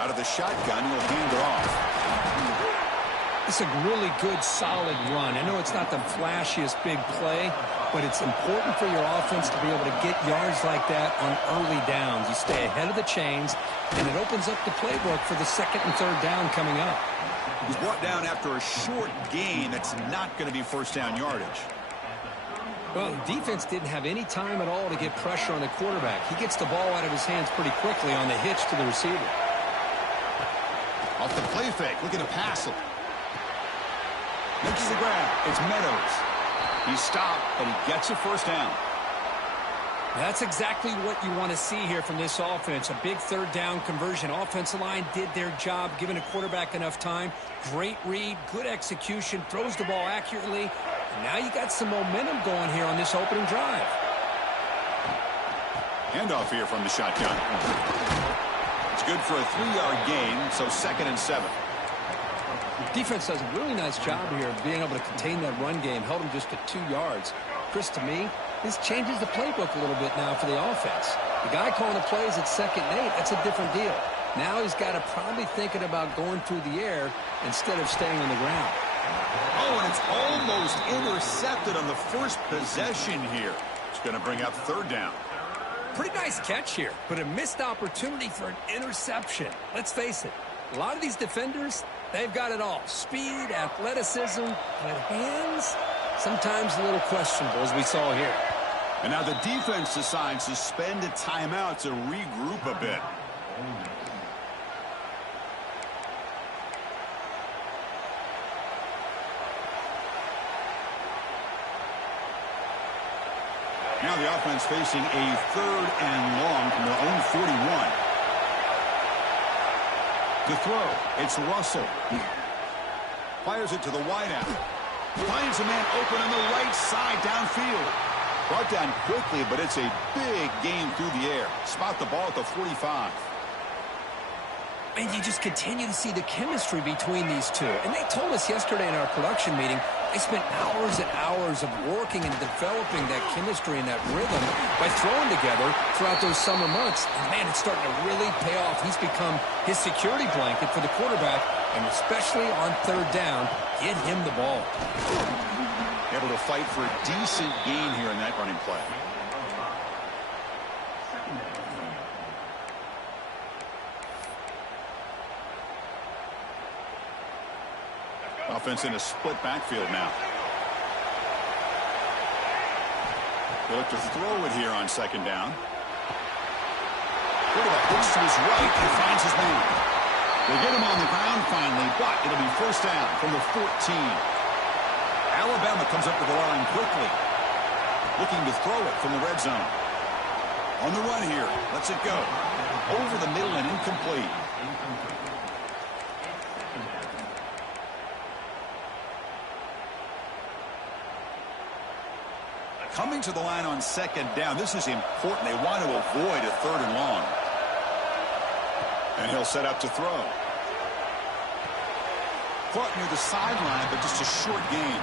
Out of the shotgun, he'll hand it off. It's a really good, solid run. I know it's not the flashiest big play, but it's important for your offense to be able to get yards like that on early downs. You stay ahead of the chains, and it opens up the playbook for the second and third down coming up. He's brought down after a short gain. That's not going to be first down yardage. Well, the defense didn't have any time at all to get pressure on the quarterback. He gets the ball out of his hands pretty quickly on the hitch to the receiver. Off the play fake, looking to pass him. Makes the grab. It's Meadows. He's stopped, but he gets a first down. That's exactly what you want to see here from this offense. A big third down conversion. Offensive line did their job, giving a quarterback enough time. Great read, good execution, throws the ball accurately. And now you got some momentum going here on this opening drive. Handoff here from the shotgun. It's good for a 3-yard gain, so 2nd and 7. Defense does a really nice job here of being able to contain that run game. Held him just to 2 yards. Chris, to me, this changes the playbook a little bit now for the offense. The guy calling the plays at 2nd and 8, that's a different deal. Now he's got to probably thinking about going through the air instead of staying on the ground. Oh, and it's almost intercepted on the first possession here. It's going to bring up 3rd down. Pretty nice catch here, but a missed opportunity for an interception. Let's face it, a lot of these defenders, they've got it all. Speed, athleticism, but hands, sometimes a little questionable, as we saw here. And now the defense decides to spend a timeout to regroup a bit. Now the offense facing a 3rd and long from their own 41. To throw, it's Russell. Fires it to the wideout. Finds a man open on the right side downfield. Brought down quickly, but it's a big gain through the air. Spot the ball at the 45. And you just continue to see the chemistry between these two. And they told us yesterday in our production meeting, they spent hours and hours of working and developing that chemistry and that rhythm by throwing together throughout those summer months. And, man, it's starting to really pay off. He's become his security blanket for the quarterback, and especially on 3rd down, get him the ball. Able to fight for a decent gain here in that running play. Offense in a split backfield now. They look to throw it here on 2nd down. Quarterback looks to his right and finds his man. They get him on the ground finally, but it'll be first down from the 14. Alabama comes up to the line quickly. Looking to throw it from the red zone. On the run here. Lets it go. Over the middle and incomplete. Coming to the line on 2nd down. This is important. They want to avoid a 3rd and long. And he'll set up to throw. Caught near the sideline, but just a short gain.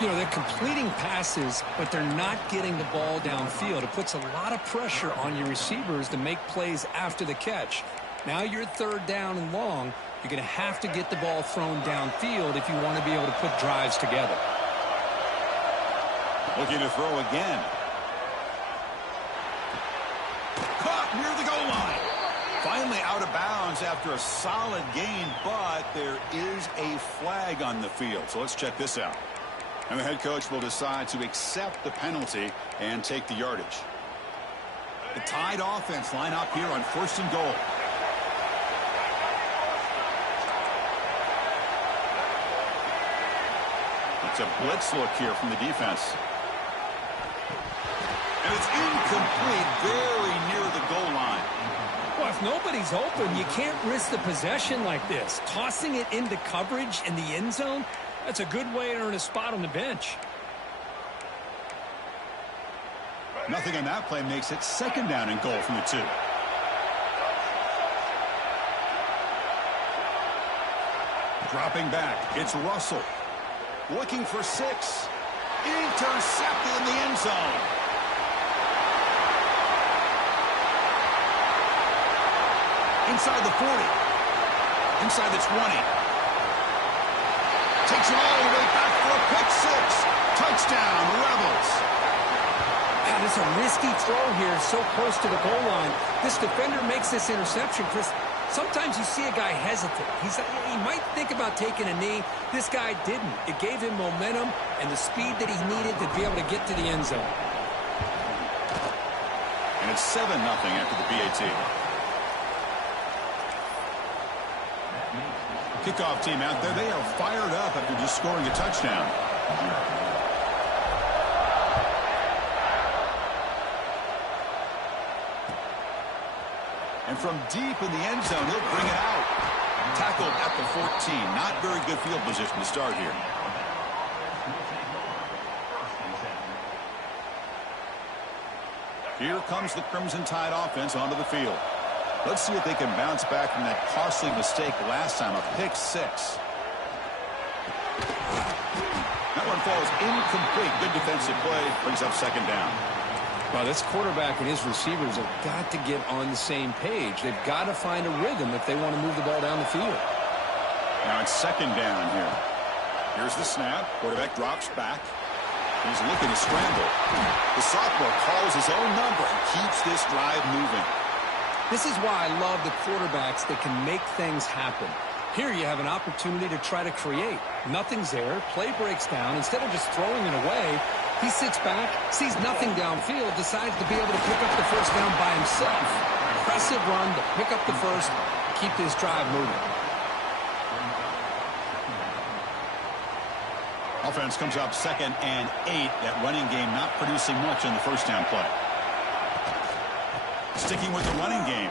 You know, they're completing passes, but they're not getting the ball downfield. It puts a lot of pressure on your receivers to make plays after the catch. Now you're 3rd down and long. You're going to have to get the ball thrown downfield if you want to be able to put drives together. Looking to throw again. Caught near the goal line. Finally out of bounds after a solid gain, but there is a flag on the field. So let's check this out. And the head coach will decide to accept the penalty and take the yardage. The tied offense line up here on 1st and goal. It's a blitz look here from the defense. And it's incomplete, very near the goal line. Well, if nobody's open, you can't risk the possession like this. Tossing it into coverage in the end zone, that's a good way to earn a spot on the bench. Nothing on that play makes it 2nd down and goal from the 2. Dropping back, it's Russell. Looking for 6. Intercepted in the end zone. inside the 40. Inside the 20. Takes it all the way back for a pick six. Touchdown, Rebels. God, it's a risky throw here, so close to the goal line. This defender makes this interception, Chris. Sometimes you see a guy hesitate. He might think about taking a knee. This guy didn't. It gave him momentum and the speed that he needed to be able to get to the end zone. And it's 7-0 after the PAT. Kickoff team out there. They are fired up after just scoring a touchdown. And from deep in the end zone, he'll bring it out. Tackled at the 14. Not very good field position to start here. Here comes the Crimson Tide offense onto the field. Let's see if they can bounce back from that costly mistake last time, a pick six. That one falls incomplete. Good defensive play. Brings up second down. Well, this quarterback and his receivers have got to get on the same page. They've got to find a rhythm if they want to move the ball down the field. Now it's second down here. Here's the snap. Quarterback drops back. He's looking to scramble. The sophomore calls his own number and keeps this drive moving. This is why I love the quarterbacks that can make things happen. Here you have an opportunity to try to create. Nothing's there. Play breaks down. Instead of just throwing it away, he sits back, sees nothing downfield, decides to be able to pick up the first down by himself. Impressive run to pick up the first, keep this drive moving. Offense comes up 2nd and 8. That running game not producing much in the first down play. Sticking with the running game.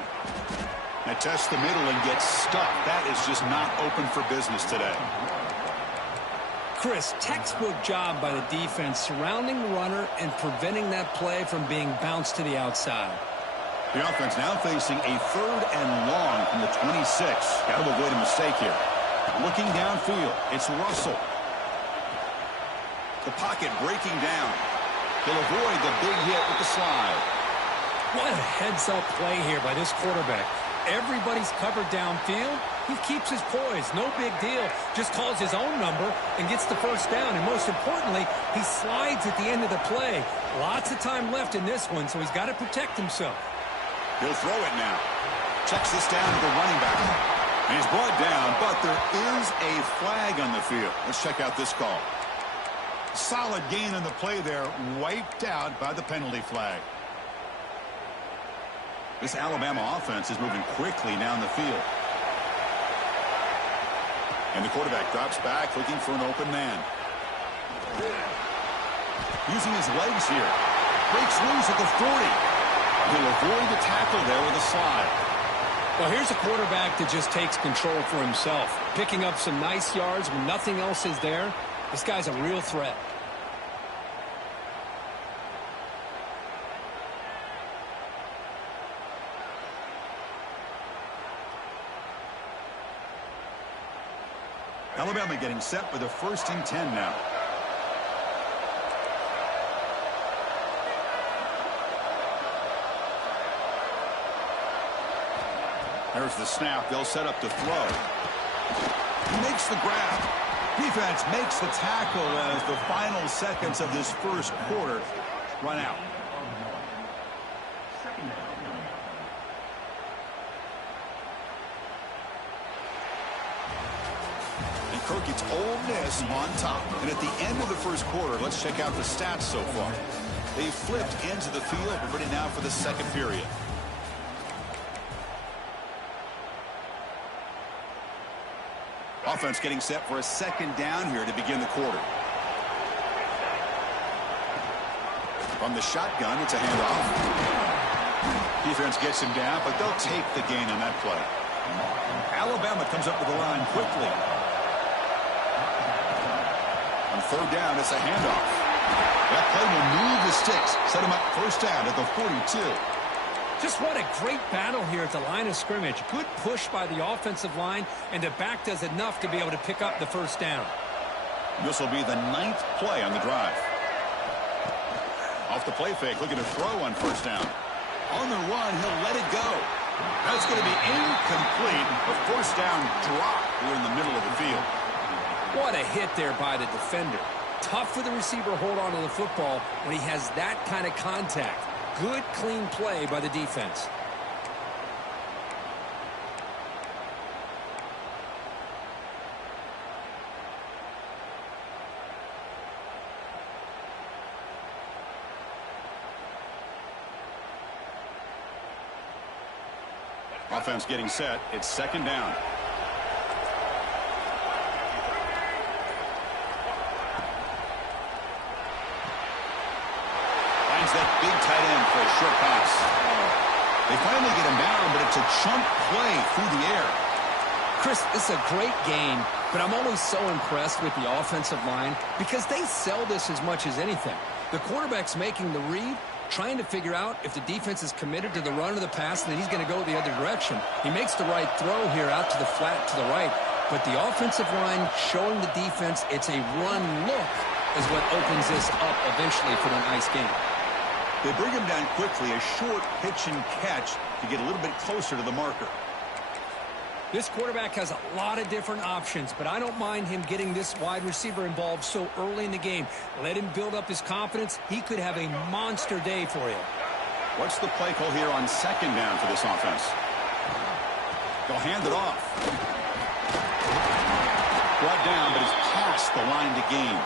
They test the middle and get stuck. That is just not open for business today. Chris, textbook job by the defense surrounding the runner and preventing that play from being bounced to the outside. The offense now facing a 3rd and long from the 26. Got to avoid a mistake here. Looking downfield, it's Russell. The pocket breaking down. He'll avoid the big hit with the slide. What a heads-up play here by this quarterback. Everybody's covered downfield. He keeps his poise. No big deal. Just calls his own number and gets the first down. And most importantly, he slides at the end of the play. Lots of time left in this one, so he's got to protect himself. He'll throw it now. Checks this down to the running back. And he's brought down, but there is a flag on the field. Let's check out this call. Solid gain on the play there. Wiped out by the penalty flag. This Alabama offense is moving quickly down the field. And the quarterback drops back, looking for an open man. Using his legs here. Breaks loose at the 40. He'll avoid the tackle there with a slide. Well, here's a quarterback that just takes control for himself. Picking up some nice yards when nothing else is there. This guy's a real threat. Alabama getting set for the 1st and 10 now. There's the snap. They'll set up to throw. He makes the grab. Defense makes the tackle as the final seconds of this first quarter run out. Kirk, it's Ole Miss on top. And at the end of the first quarter, let's check out the stats so far. They flipped into the field. We're ready now for the second period. Offense getting set for a second down here to begin the quarter. From the shotgun, it's a handoff. Defense gets him down, but they'll take the gain on that play. Alabama comes up with the line quickly. On 3rd down, it's a handoff. That play will move the sticks. Set him up first down at the 42. Just what a great battle here at the line of scrimmage. Good push by the offensive line, and the back does enough to be able to pick up the first down. This will be the 9th play on the drive. Off the play fake, looking to throw on first down. On the run, he'll let it go. That's going to be incomplete. A first down drop here in the middle of the field. What a hit there by the defender. Tough for the receiver to hold on to the football when he has that kind of contact. Good, clean play by the defense. Offense getting set. It's second down. Finds that big tight end for a short pass. They finally get him down, but it's a chunk play through the air. Chris, this is a great game, but I'm always so impressed with the offensive line because they sell this as much as anything. The quarterback's making the read, trying to figure out if the defense is committed to the run or the pass, and then he's going to go the other direction. He makes the right throw here out to the flat to the right, but the offensive line showing the defense it's a run look is what opens this up eventually for the nice game. They bring him down quickly, a short pitch and catch to get a little bit closer to the marker. This quarterback has a lot of different options, but I don't mind him getting this wide receiver involved so early in the game. Let him build up his confidence. He could have a monster day for you. What's the play call here on second down for this offense? They'll hand it off. Brought down, but it's past the line to gain.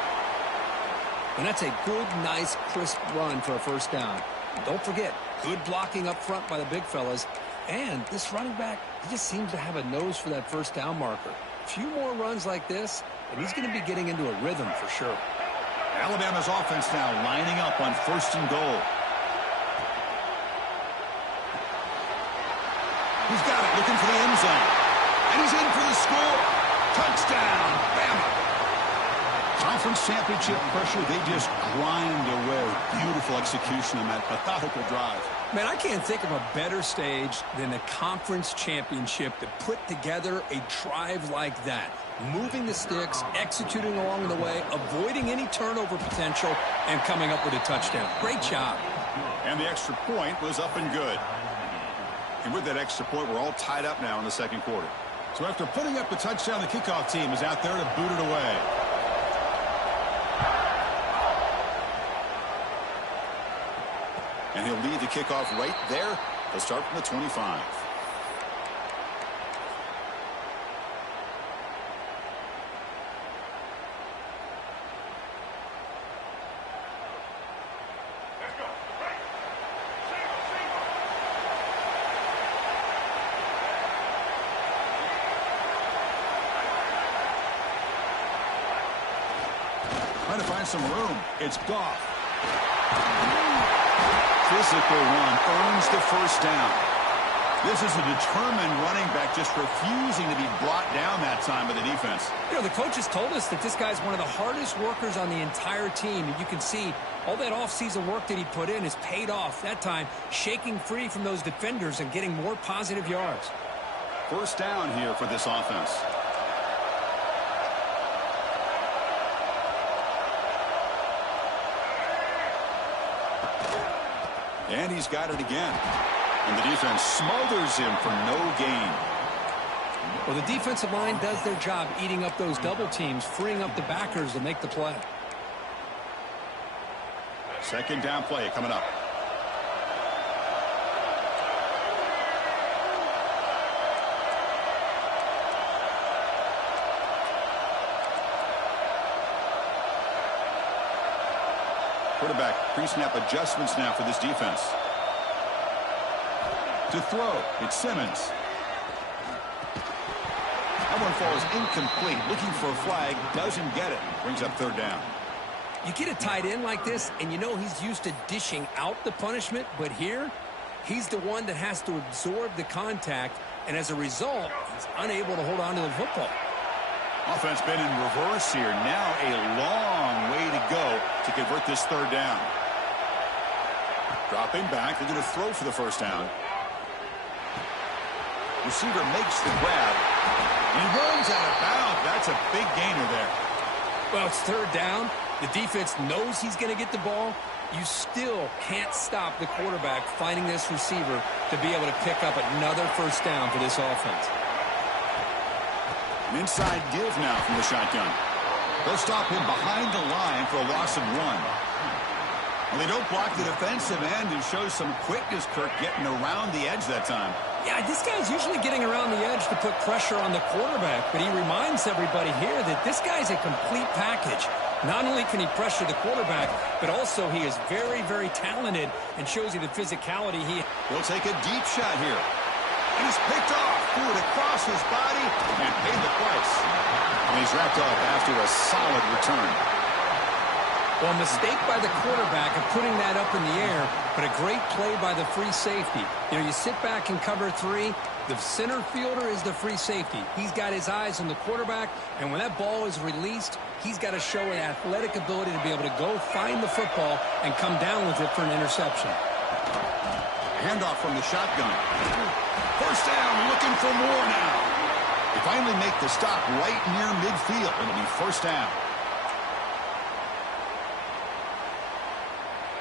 And that's a good, nice, crisp run for a first down. Don't forget, good blocking up front by the big fellas. And this running back, he just seems to have a nose for that first down marker. A few more runs like this, and he's going to be getting into a rhythm for sure. Alabama's offense now lining up on first and goal. He's got it, looking for the end zone. And he's in for the score. Touchdown, Bama. Conference championship pressure, they just grind away. Beautiful execution on that methodical drive. Man, I can't think of a better stage than a conference championship to put together a drive like that. Moving the sticks, executing along the way, avoiding any turnover potential, and coming up with a touchdown. Great job. And the extra point was up and good. And with that extra point, we're all tied up now in the second quarter. So after putting up the touchdown, the kickoff team is out there to boot it away. And he'll lead the kickoff right there. They'll start from the 25. Trying to find some room. It's Goff. Physical run earns the first down. This is a determined running back just refusing to be brought down that time by the defense. You know, the coaches told us that this guy's one of the hardest workers on the entire team. And you can see all that offseason work that he put in has paid off. That time, shaking free from those defenders and getting more positive yards. First down here for this offense. And he's got it again. And the defense smothers him for no gain. Well, the defensive line does their job eating up those double teams, freeing up the backers to make the play. Second down play coming up. Quarterback pre-snap adjustments now for this defense. To throw, it's Simmons. That one falls incomplete. Looking for a flag, doesn't get it. Brings up third down. You get a tight end like this, and you know he's used to dishing out the punishment, but here, he's the one that has to absorb the contact, and as a result, he's unable to hold on to the football. Offense been in reverse here. Now a long way to go to convert this third down. Dropping back. They're going to throw for the first down. Receiver makes the grab. And he runs out of bounds. That's a big gainer there. Well, it's third down. The defense knows he's going to get the ball, you still can't stop the quarterback finding this receiver to be able to pick up another first down for this offense. An inside give now from the shotgun. They'll stop him behind the line for a loss of 1. Well, they don't block the defensive end and show some quickness, Kirk, getting around the edge that time. Yeah, this guy's usually getting around the edge to put pressure on the quarterback, but he reminds everybody here that this guy's a complete package. Not only can he pressure the quarterback, but also he is very, very talented and shows you the physicality he has. He'll take a deep shot here. And he's picked off. Threw it across his body and paid the price. And he's wrapped up after a solid return. Well, a mistake by the quarterback of putting that up in the air, but a great play by the free safety. You know, you sit back in cover 3, the center fielder is the free safety. He's got his eyes on the quarterback, and when that ball is released, he's got to show an athletic ability to be able to go find the football and come down with it for an interception. Handoff from the shotgun. First down, looking for more now. They finally make the stop right near midfield. It'll be first down.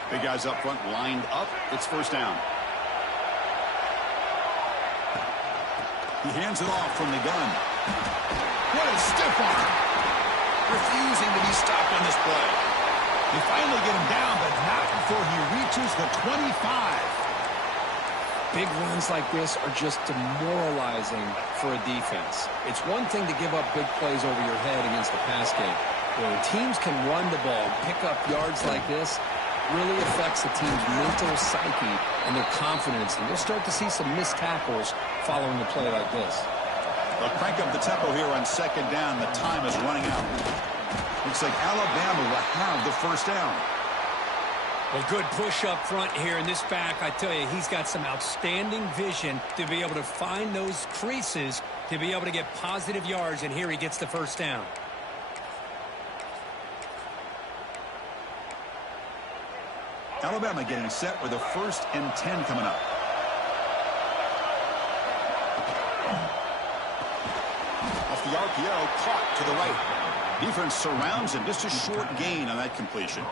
Big guys up front lined up. It's first down. He hands it off from the gun. What a stiff arm. Refusing to be stopped on this play. They finally get him down, but not before he reaches the 25. Big runs like this are just demoralizing for a defense. It's one thing to give up big plays over your head against the pass game. When teams can run the ball, pick up yards like this, really affects the team's mental psyche and their confidence. And you'll start to see some missed tackles following a play like this. They'll crank up the tempo here on second down. The time is running out. Looks like Alabama will have the first down. Well, good push up front here, and this back, I tell you, he's got some outstanding vision to be able to find those creases to be able to get positive yards, and here he gets the first down. Alabama getting set with a 1st and 10 coming up. Off the RPO, caught to the right. Defense surrounds him. Just a short gain on that completion.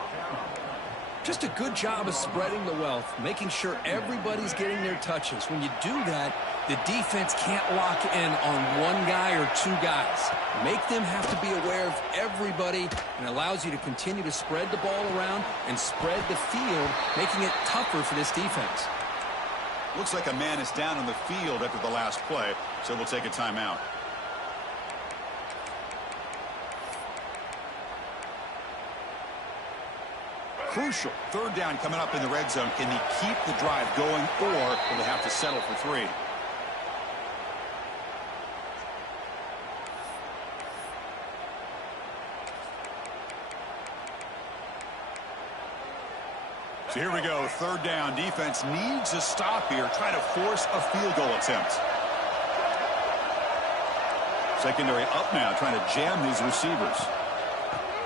Just a good job of spreading the wealth, making sure everybody's getting their touches. When you do that, the defense can't lock in on one guy or 2 guys. Make them have to be aware of everybody, and allows you to continue to spread the ball around and spread the field, making it tougher for this defense. Looks like a man is down on the field after the last play, so we'll take a timeout. Crucial. 3rd down coming up in the red zone. Can he keep the drive going, or will they have to settle for 3? So here we go. 3rd down. Defense needs a stop here. Try to force a field goal attempt. Secondary up now, trying to jam these receivers.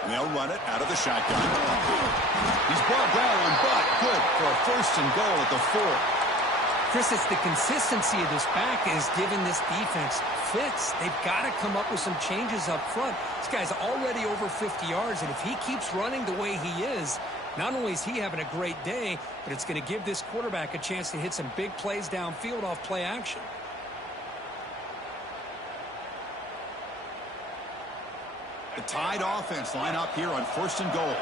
And they'll run it out of the shotgun. He's brought down, but good for a 1st and goal at the 4. Chris, it's the consistency of this back is giving this defense fits. They've got to come up with some changes up front. This guy's already over 50 yards, and if he keeps running the way he is, not only is he having a great day, but it's going to give this quarterback a chance to hit some big plays downfield off play action. The tied offense line up here on 1st and goal.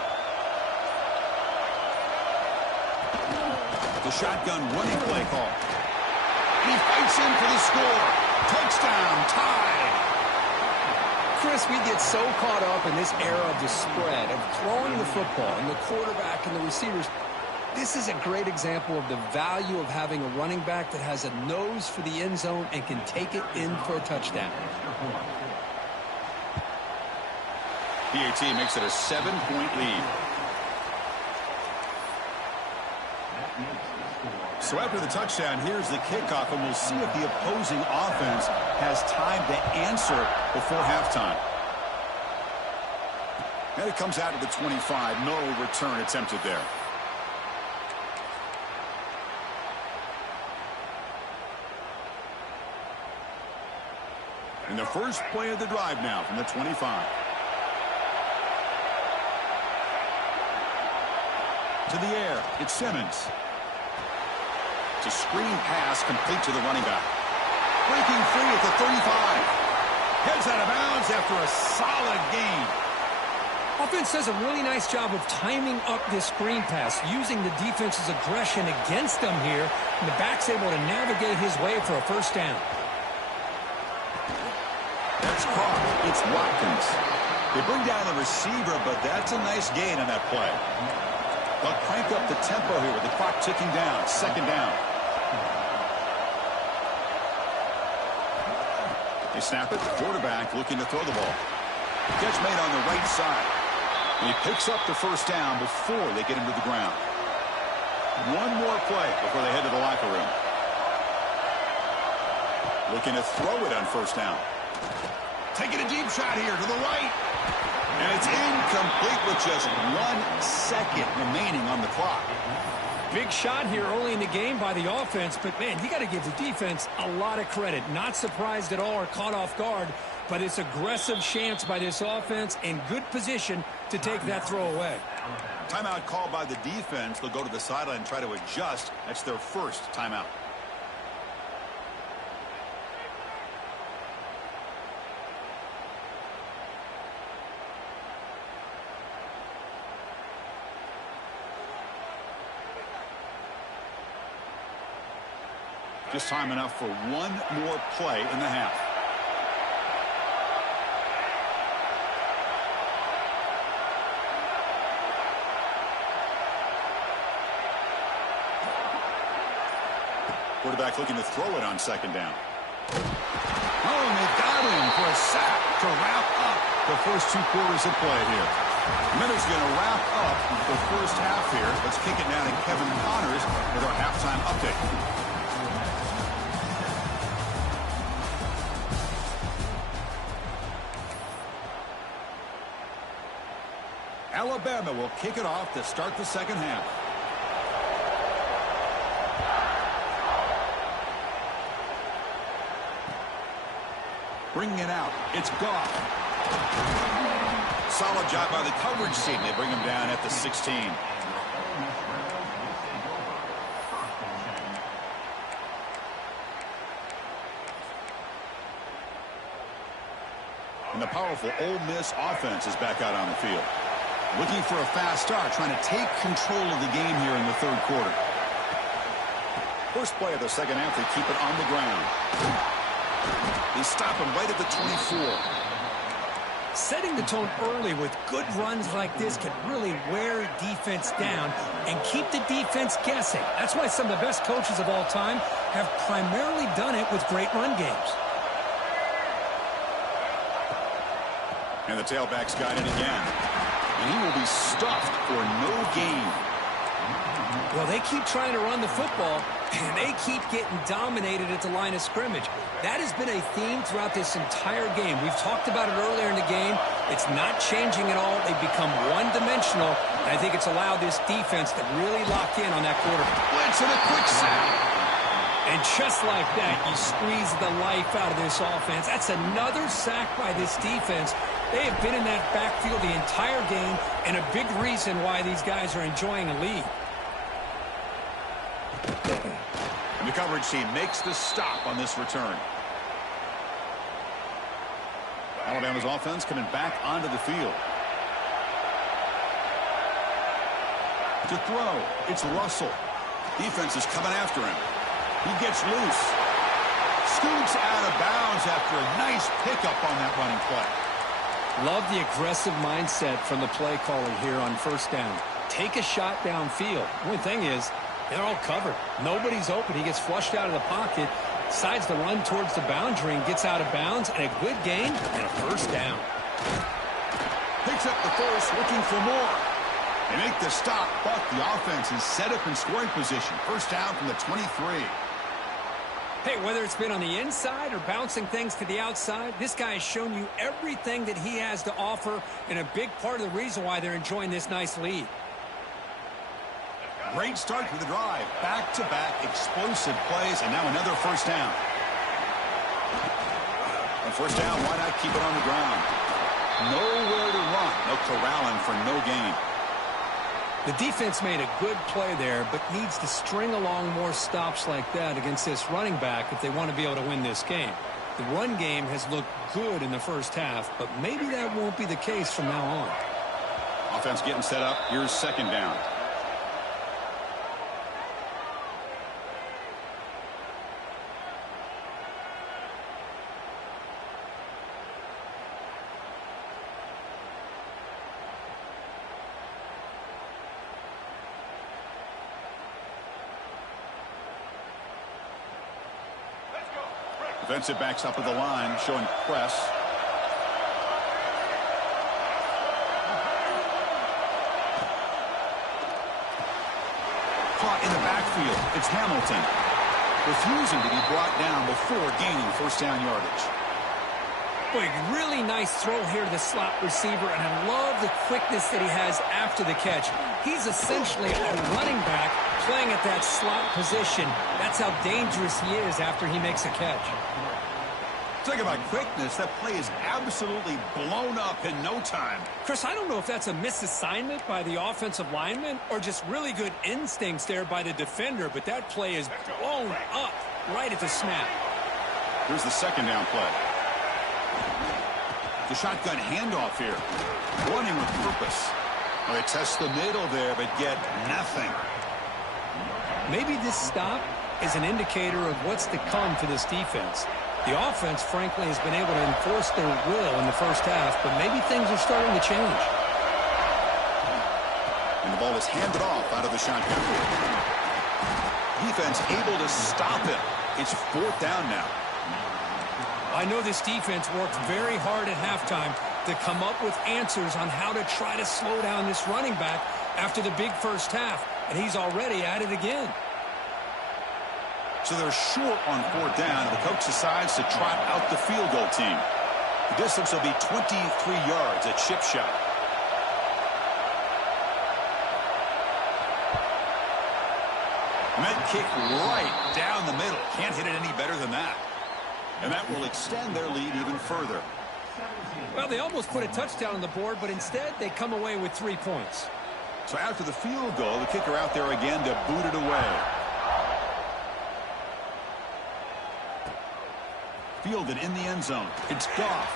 The shotgun running play call. And he fights in for the score. Touchdown, tied. Chris, we get so caught up in this era of the spread, of throwing the football, and the quarterback and the receivers. This is a great example of the value of having a running back that has a nose for the end zone and can take it in for a touchdown. PAT makes it a 7-point lead. So after the touchdown, here's the kickoff, and we'll see if the opposing offense has time to answer before halftime. And it comes out to the 25. No return attempted there. And the first play of the drive now from the 25. To the air. It's Simmons. It's a screen pass complete to the running back. Breaking free at the 35. Heads out of bounds after a solid gain. Offense does a really nice job of timing up this screen pass, using the defense's aggression against them here, and the back's able to navigate his way for a first down. That's caught. It's Watkins. They bring down the receiver, but that's a nice gain on that play. They'll crank up the tempo here with the clock ticking down. Second down. They snap it. Quarterback looking to throw the ball. Catch made on the right side. And he picks up the first down before they get him to the ground. One more play before they head to the locker room. Looking to throw it on first down. Taking a deep shot here to the right. And it's incomplete with just 1 second remaining on the clock. Big shot here early in the game by the offense, but, man, you got to give the defense a lot of credit. Not surprised at all or caught off guard, but it's aggressive chance by this offense in good position to take that throw away. Timeout called by the defense. They'll go to the sideline and try to adjust. That's their first timeout. Just time enough for one more play in the half. Quarterback looking to throw it on second down. Oh, and they got him for a sack to wrap up the first 2 quarters of play here. Miller's going to wrap up the first half here. Let's kick it now to Kevin Connors with our halftime update. Alabama will kick it off to start the second half. Bringing it out. It's Goff. Solid job by the coverage team. They bring him down at the 16. And the powerful Ole Miss offense is back out on the field. Looking for a fast start, trying to take control of the game here in the third quarter. First play of the second half, they keep it on the ground. They stop him right at the 24. Setting the tone early with good runs like this can really wear defense down and keep the defense guessing. That's why some of the best coaches of all time have primarily done it with great run games. And the tailback's got it again. And he will be stuffed for no gain. Well, they keep trying to run the football, and they keep getting dominated at the line of scrimmage. That has been a theme throughout this entire game. We've talked about it earlier in the game. It's not changing at all. They've become one-dimensional, and I think it's allowed this defense to really lock in on that quarterback. Blitz and a quick sack. And just like that, you squeeze the life out of this offense. That's another sack by this defense. They have been in that backfield the entire game, and a big reason why these guys are enjoying a lead. And the coverage team makes the stop on this return. Alabama's offense coming back onto the field. To throw, it's Russell. Defense is coming after him. He gets loose. Scoots out of bounds after a nice pickup on that running play. Love the aggressive mindset from the play caller here on first down. Take a shot downfield. The only thing is, they're all covered. Nobody's open. He gets flushed out of the pocket, decides to run towards the boundary and gets out of bounds, and a good gain and a first down. Picks up the first, looking for more. They make the stop, but the offense is set up in scoring position. First down from the 23. Hey, whether it's been on the inside or bouncing things to the outside, this guy has shown you everything that he has to offer, and a big part of the reason why they're enjoying this nice lead. Great start to the drive. Back-to-back explosive plays, and now another first down. On first down, why not keep it on the ground? Nowhere to run. They'll corral him for no gain. The defense made a good play there, but needs to string along more stops like that against this running back if they want to be able to win this game. The run game has looked good in the first half, but maybe that won't be the case from now on. Offense getting set up. Here's second down. Defensive backs up at the line, showing press. Caught in the backfield. It's Hamilton, refusing to be brought down before gaining first down yardage. Boy, really nice throw here to the slot receiver, and I love the quickness that he has after the catch. He's essentially a running back playing at that slot position. That's how dangerous he is after he makes a catch. Talk about quickness. That play is absolutely blown up in no time. Chris, I don't know if that's a misassignment by the offensive lineman or just really good instincts there by the defender, but that play is blown up right at the snap. Here's the second down play. The shotgun handoff here. Running with purpose. Well, they test the middle there, but get nothing. Maybe this stop is an indicator of what's to come for this defense. The offense, frankly, has been able to enforce their will in the first half, but maybe things are starting to change. And the ball is handed off out of the shotgun. Defense able to stop it. It's fourth down now. I know this defense worked very hard at halftime to come up with answers on how to try to slow down this running back after the big first half, and he's already at it again. So they're short on fourth down, and the coach decides to trot out the field goal team. The distance will be 23 yards at chip shot. And that kick right down the middle. Can't hit it any better than that. And that will extend their lead even further. Well, they almost put a touchdown on the board, but instead they come away with 3 points. So after the field goal, the kicker out there again to boot it away. Fielded in the end zone. It's Goff.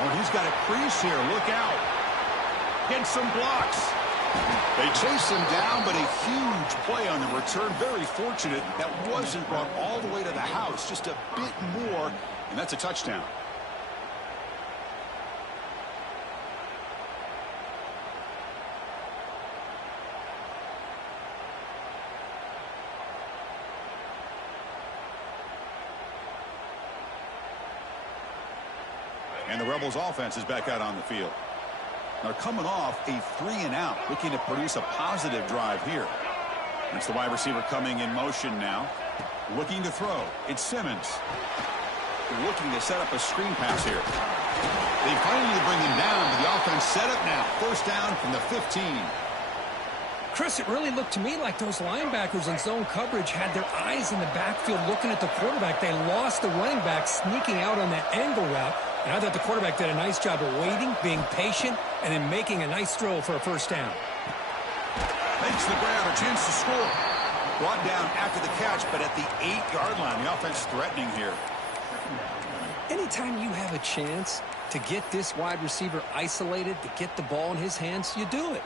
Oh, he's got a crease here. Look out. Gets some blocks. They chase him down, but a huge play on the return. Very fortunate that wasn't brought all the way to the house. Just a bit more, and that's a touchdown. And the Rebels offense is back out on the field. They're coming off a 3-and-out, looking to produce a positive drive here. It's the wide receiver coming in motion now. Looking to throw. It's Simmons. Looking to set up a screen pass here. They finally bring him down, but the offense set up now. First down from the 15. Chris, it really looked to me like those linebackers in zone coverage had their eyes in the backfield looking at the quarterback. They lost the running back sneaking out on that angle route. And I thought the quarterback did a nice job of waiting, being patient, and then making a nice throw for a first down. Makes the grab, a chance to score. Brought down after the catch, but at the 8-yard line. The offense threatening here. Anytime you have a chance to get this wide receiver isolated, to get the ball in his hands, you do it.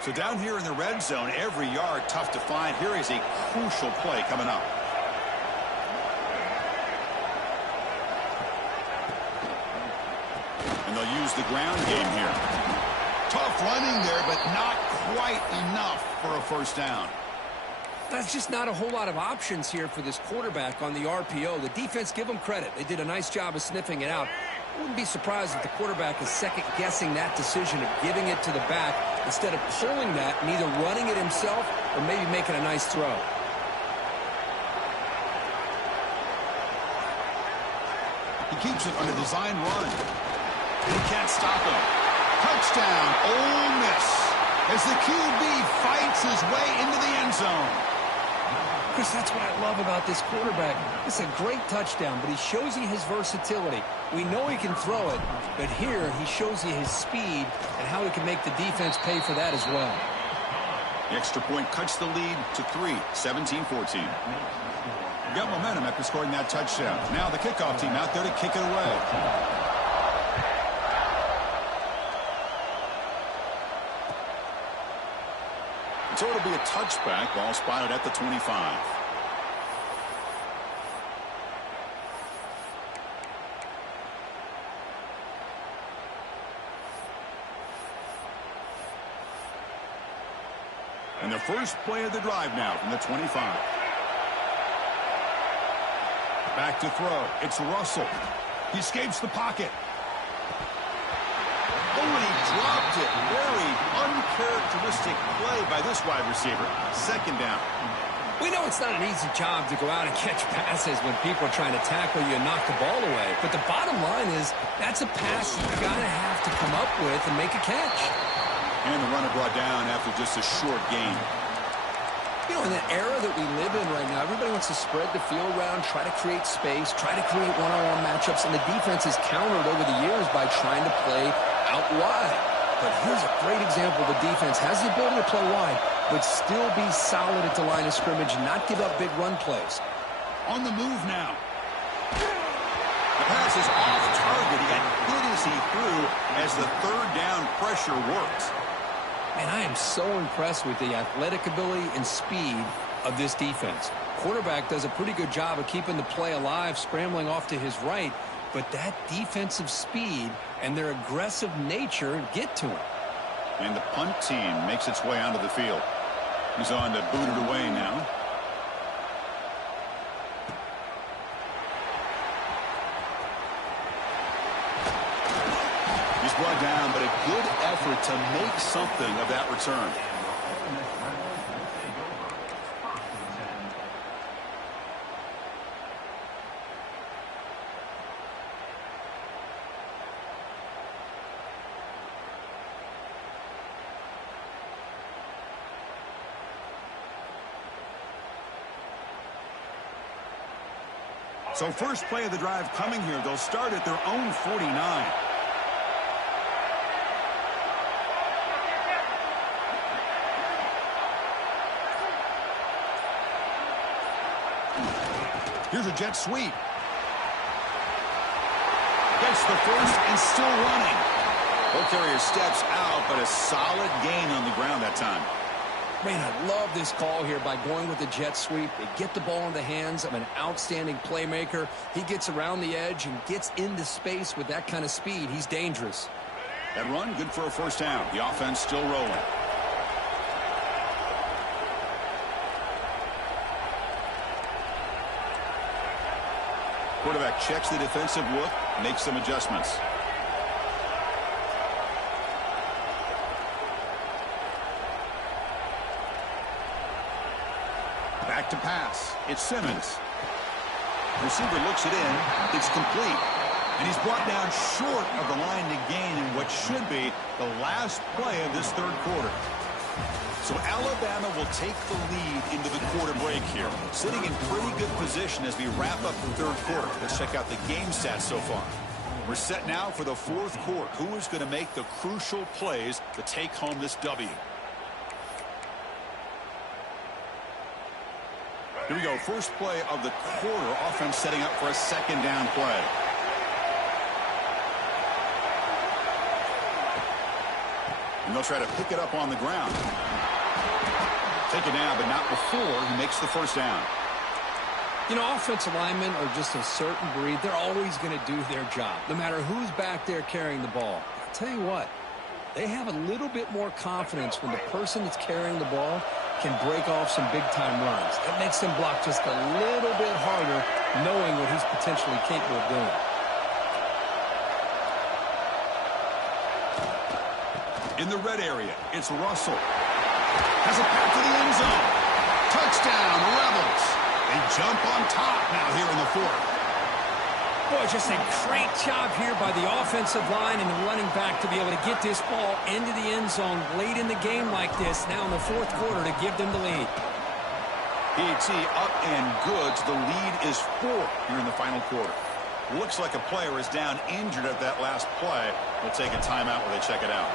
So down here in the red zone, every yard tough to find. Here is a crucial play coming up. And they'll use the ground game here. Tough running there, but not quite enough for a first down. That's just not a whole lot of options here for this quarterback on the RPO. The defense, give them credit. They did a nice job of sniffing it out. I wouldn't be surprised if the quarterback is second-guessing that decision of giving it to the back instead of pulling that and either running it himself or maybe making a nice throw. He keeps it on a design run. He can't stop him. Touchdown, Ole Miss, as the QB fights his way into the end zone. Chris, that's what I love about this quarterback. It's a great touchdown, but he shows you his versatility. We know he can throw it, but here he shows you his speed and how he can make the defense pay for that as well. The extra point cuts the lead to 3, 17-14. Got momentum after scoring that touchdown. Now the kickoff team out there to kick it away. So it'll be a touchback. Ball spotted at the 25. And the first play of the drive now from the 25. Back to throw. It's Russell. He escapes the pocket. Oh, and he dropped it. Very uncharacteristic play by this wide receiver. Second down. We know it's not an easy job to go out and catch passes when people are trying to tackle you and knock the ball away. But the bottom line is that's a pass you're going to have to come up with and make a catch. And the runner brought down after just a short gain. You know, in the era that we live in right now, everybody wants to spread the field around, try to create space, try to create one-on-one matchups, and the defense has countered over the years by trying to play out wide. But here's a great example. The defense has the ability to play wide, but still be solid at the line of scrimmage and not give up big run plays. On the move now. The pass is off target. He got hit as he threw as the third down pressure works. Man, I am so impressed with the athletic ability and speed of this defense. Quarterback does a pretty good job of keeping the play alive, scrambling off to his right, but that defensive speed and their aggressive nature get to him. And the punt team makes its way onto the field. He's on to boot it away now. He's brought down, but a good effort to make something of that return. So first play of the drive coming here. They'll start at their own 49. Here's a jet sweep. Gets the first and still running. Ball carrier steps out, but a solid gain on the ground that time. Man, I love this call here by going with the jet sweep. They get the ball in the hands of an outstanding playmaker. He gets around the edge and gets into space with that kind of speed. He's dangerous. That run, good for a first down. The offense still rolling. Quarterback checks the defensive look, makes some adjustments. Back to pass. It's Simmons. Receiver looks it in. It's complete. And he's brought down short of the line to gain in what should be the last play of this third quarter. So Alabama will take the lead into the quarter break here, sitting in pretty good position as we wrap up the third quarter. Let's check out the game stats so far. We're set now for the fourth quarter. Who is going to make the crucial plays to take home this W? Here we go. First play of the quarter. Offense setting up for a second down play. And they'll try to pick it up on the ground. Take it down, but not before he makes the first down. You know, offensive linemen are just a certain breed. They're always going to do their job, no matter who's back there carrying the ball. I'll tell you what, they have a little bit more confidence when the person that's carrying the ball can break off some big-time runs. It makes them block just a little bit harder, knowing what he's potentially capable of doing. In the red area, it's Russell. Has a pass to the end zone. Touchdown, Rebels. They jump on top now here in the fourth. Boy, just a great job here by the offensive line and the running back to be able to get this ball into the end zone late in the game like this, now in the fourth quarter, to give them the lead. PAT up and good. So the lead is 4 here in the final quarter. Looks like a player is down injured at that last play. We'll take a timeout while they check it out.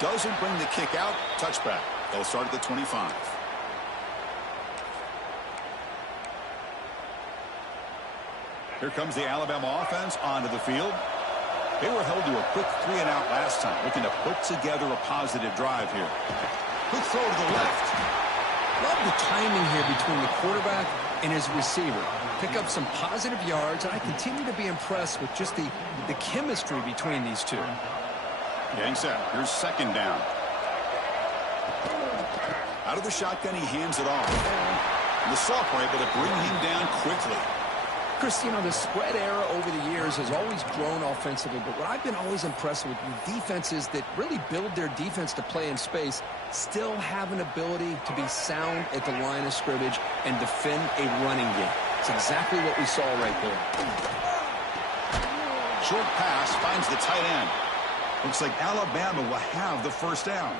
Doesn't bring the kick out. Touchback. They'll start at the 25. Here comes the Alabama offense onto the field. They were held to a quick 3-and-out last time, looking to put together a positive drive here. Quick throw to the left. Love the timing here between the quarterback and his receiver. Pick up some positive yards, and I continue to be impressed with just the chemistry between these two. Getting set. Here's second down. Out of the shotgun, he hands it off. And the Soft were able to bring him down quickly. Chris, you know, the spread era over the years has always grown offensively, but what I've been always impressed with defenses that really build their defense to play in space still have an ability to be sound at the line of scrimmage and defend a running game. It's exactly what we saw right there. Short pass finds the tight end. Looks like Alabama will have the first down.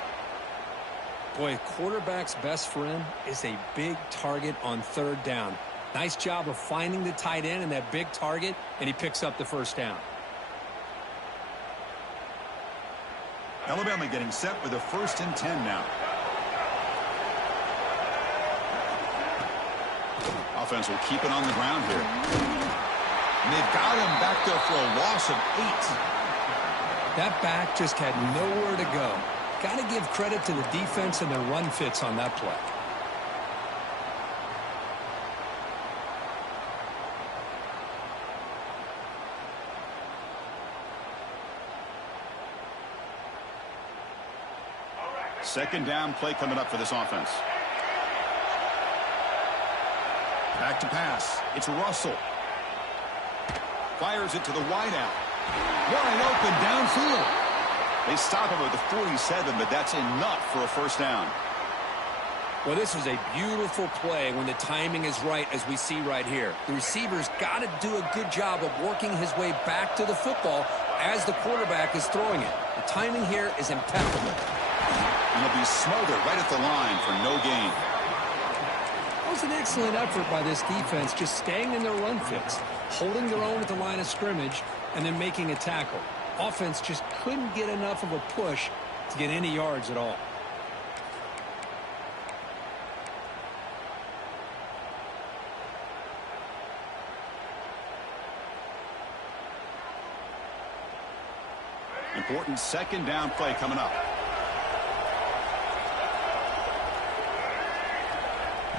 Boy, a quarterback's best friend is a big target on third down. Nice job of finding the tight end and that big target, and he picks up the first down. Alabama getting set with a 1st and 10 now. Offense will keep it on the ground here. And they've got him back there for a loss of 8. That back just had nowhere to go. Got to give credit to the defense and their run fits on that play. Second down play coming up for this offense. Back to pass. It's Russell. Fires it to the wideout. Wide open downfield. They stop him at the 47, but that's enough for a first down. Well, this was a beautiful play when the timing is right, as we see right here. The receiver's got to do a good job of working his way back to the football as the quarterback is throwing it. The timing here is impeccable. And he'll be smothered right at the line for no gain. That was an excellent effort by this defense, just staying in their run fits, holding their own at the line of scrimmage, and then making a tackle. Offense just couldn't get enough of a push to get any yards at all. Important second down play coming up.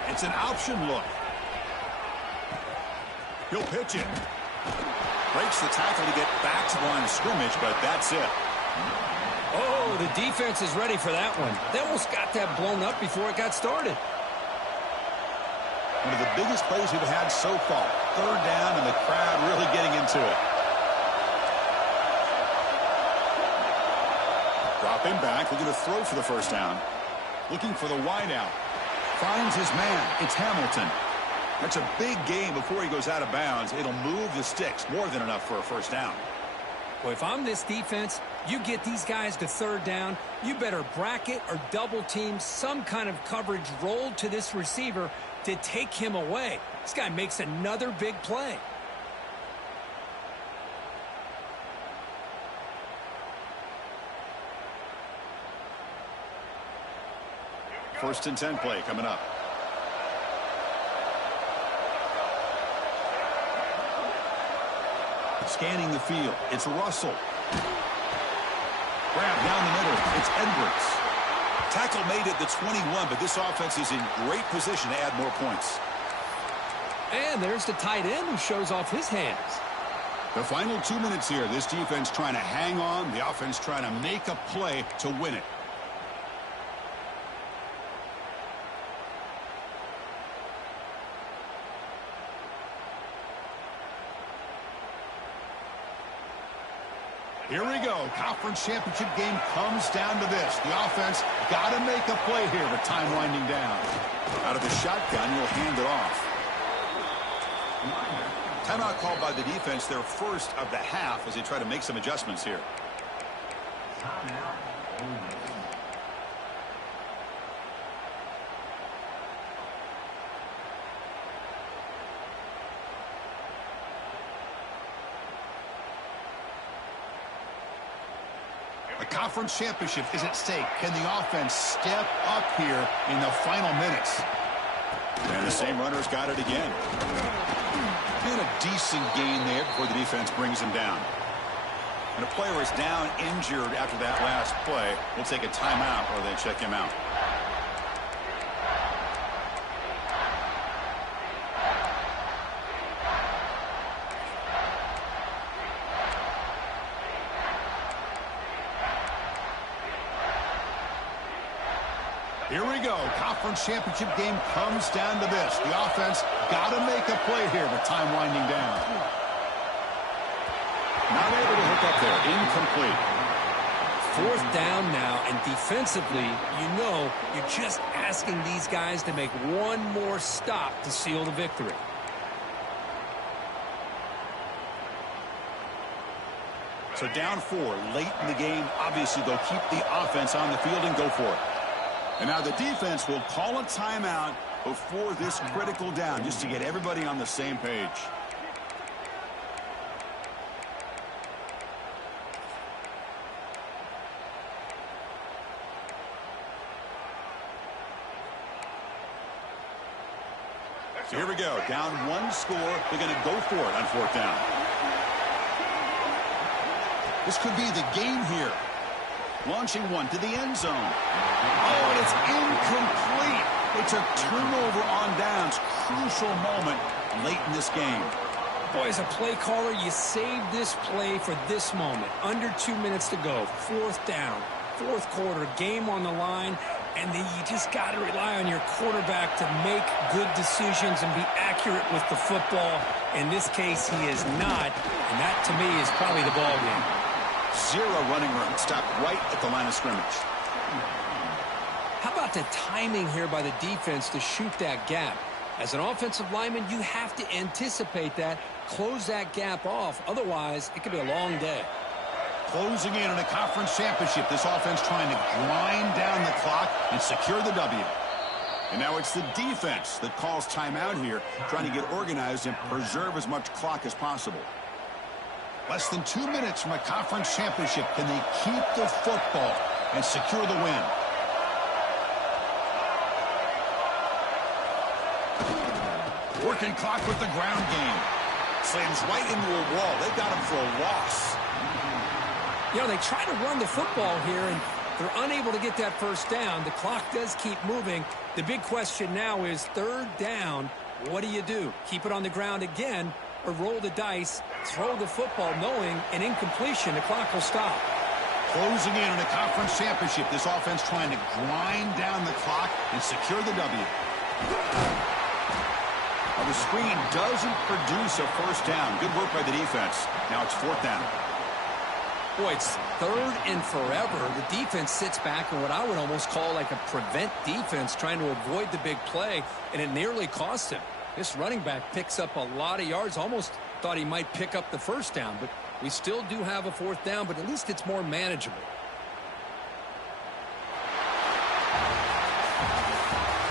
It's an option look. He'll pitch it. Breaks the tackle to get back to the line of scrimmage, but that's it. Oh, the defense is ready for that one. They almost got that blown up before it got started. One of the biggest plays we've had so far. Third down, and the crowd really getting into it. Dropping back, looking to throw for the first down. Looking for the wideout. Finds his man. It's Hamilton. That's a big gain before he goes out of bounds. It'll move the sticks. More than enough for a first down. Well, if I'm this defense, you get these guys to third down, you better bracket or double team some kind of coverage rolled to this receiver to take him away. This guy makes another big play. First and 10 play coming up. Scanning the field. It's Russell. Grab down the middle. It's Edwards. Tackle made at the 21, but this offense is in great position to add more points. And there's the tight end who shows off his hands. The final 2 minutes here. This defense trying to hang on. The offense trying to make a play to win it. Here we go. Conference championship game comes down to this. The offense got to make a play here, but time winding down. Out of the shotgun, he'll hand it off. Timeout called by the defense, their first of the half, as they try to make some adjustments here. The conference championship is at stake. Can the offense step up here in the final minutes? And the same runner's got it again. And a decent gain there before the defense brings him down. And a player is down injured after that last play. We'll take a timeout or they check him out. Here we go. Conference championship game comes down to this. The offense got to make a play here with time winding down. Not able to hook up there. Incomplete. Fourth down now, and defensively, you know, you're just asking these guys to make one more stop to seal the victory. So down 4 late in the game. Obviously, they'll keep the offense on the field and go for it. And now the defense will call a timeout before this critical down, just to get everybody on the same page. So here we go. Down 1 score. They're going to go for it on 4th down. This could be the game here. Launching one to the end zone. Oh, and it's incomplete. It's a turnover on downs. Crucial moment late in this game. Boy, as a play caller, you save this play for this moment. Under 2 minutes to go. 4th down. 4th quarter. Game on the line. And then you just got to rely on your quarterback to make good decisions and be accurate with the football. In this case, he is not. And that, to me, is probably the ball game. 0 running room. Stopped right at the line of scrimmage. How about the timing here by the defense to shoot that gap? As an offensive lineman, you have to anticipate that, close that gap off. Otherwise, it could be a long day. Closing in on a conference championship. This offense trying to grind down the clock and secure the W. And now it's the defense that calls timeout here, trying to get organized and preserve as much clock as possible. Less than 2 minutes from a conference championship. Can they keep the football and secure the win? Working clock with the ground game. Slams right into a wall. They've got him for a loss. You know, they try to run the football here, and they're unable to get that first down. The clock does keep moving. The big question now is 3rd down. What do? Keep it on the ground again, or roll the dice, throw the football, knowing an incompletion, the clock will stop. Closing in on a conference championship. This offense trying to grind down the clock and secure the W. Well, the screen doesn't produce a first down. Good work by the defense. Now it's 4th down. Boy, it's 3rd and forever. The defense sits back in what I would almost call like a prevent defense, trying to avoid the big play, and it nearly cost him. This running back picks up a lot of yards. Almost thought he might pick up the first down, but we still do have a 4th down, but at least it's more manageable.